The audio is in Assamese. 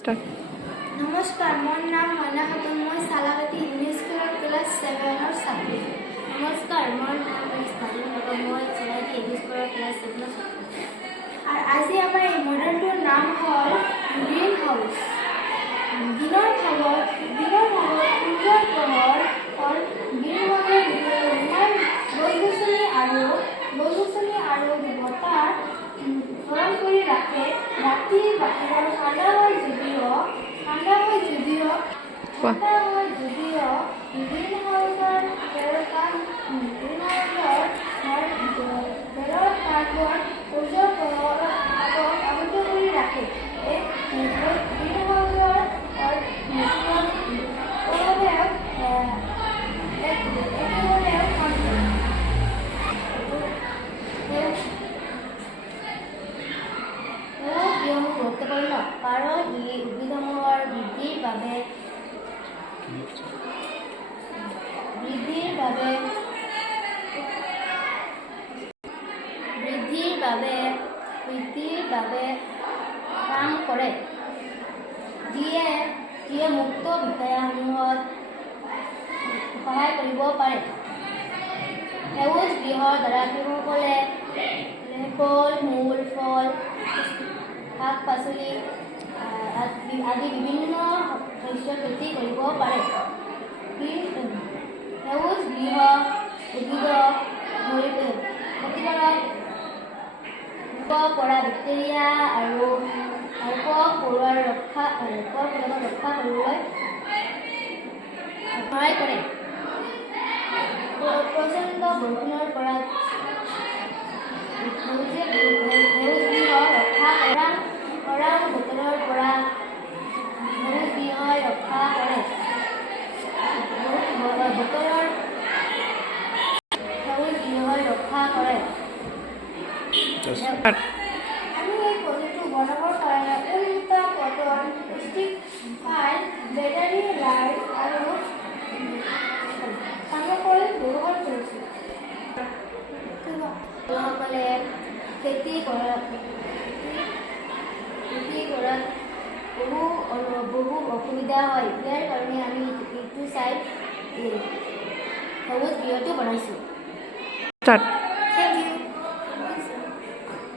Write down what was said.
Start. নমস্কাৰ, মোৰ নাম মইনা খাতুন। মই চালাকাটি ইংলিছ স্কুলৰ ক্লাছ 7ৰ ছাত্ৰী। নমস্কাৰ, মোৰ নাম স্থানীয় মই চালাকাটি ইংলিছ স্কুলৰ ক্লাছ 7ৰ ছাত্ৰী। আৰু আজি আমাৰ এই মডেলটোৰ নাম হ'ল গ্ৰীণ হাউচ। দিনৰ ভাগত সূৰ্যৰ পোহৰ গ্ৰীণ হাউচৰ ভিতৰত গছ-গছনি আৰু বতাহ গৰম কৰি ৰাখে। ৰাতি বাহিৰৰ ঠাণ্ডা হয় যদিও গ্ৰীণ হাউচৰ বেৰৰ কাষবোৰ সূৰ্যৰ পোহৰত আবদ্ধ কৰি ৰাখে। গ্ৰীণ হাউচৰ গুৰুত্বপূৰ্ণ কাৰণ ই উদ্ভিদসমূহৰ বৃদ্ধিৰ বাবে কাম কৰে, যিয়ে মুক্ত বিষয়সমূহত সহায় কৰিব পাৰে। সেউজ গৃহৰ দ্বাৰা কৃষকসকলে ফল মূল শাক-পাচলি আদি বিভিন্ন শস্যৰ খেতি কৰিব পাৰে। সেউজ গৃহ উদ্ভিদক ক্ষতিকাৰক পৰা বেক্টেৰিয়া আৰু পোক-পৰুৱাৰ ৰক্ষা কৰিবলৈ সহায় কৰে। প্ৰচণ্ড বৰষুণৰ পৰা সেউজ গৃহ ৰক্ষা খৰাং বতৰৰ পৰা সেউজ গৃহই ৰক্ষা কৰে। আমি এই প্ৰজেক্টটো বনাবৰ কাৰণে উন্নত cotton, stick file, battery light আৰু থাৰ্মোকল ব্যৱহাৰ কৰিছোঁ। সকলে খেতি কৰাত বহু অসুবিধা হয়। ইয়াৰ কাৰণে আমি এইটো চাই সেউজ গৃহটো বনাইছোঁ। Start.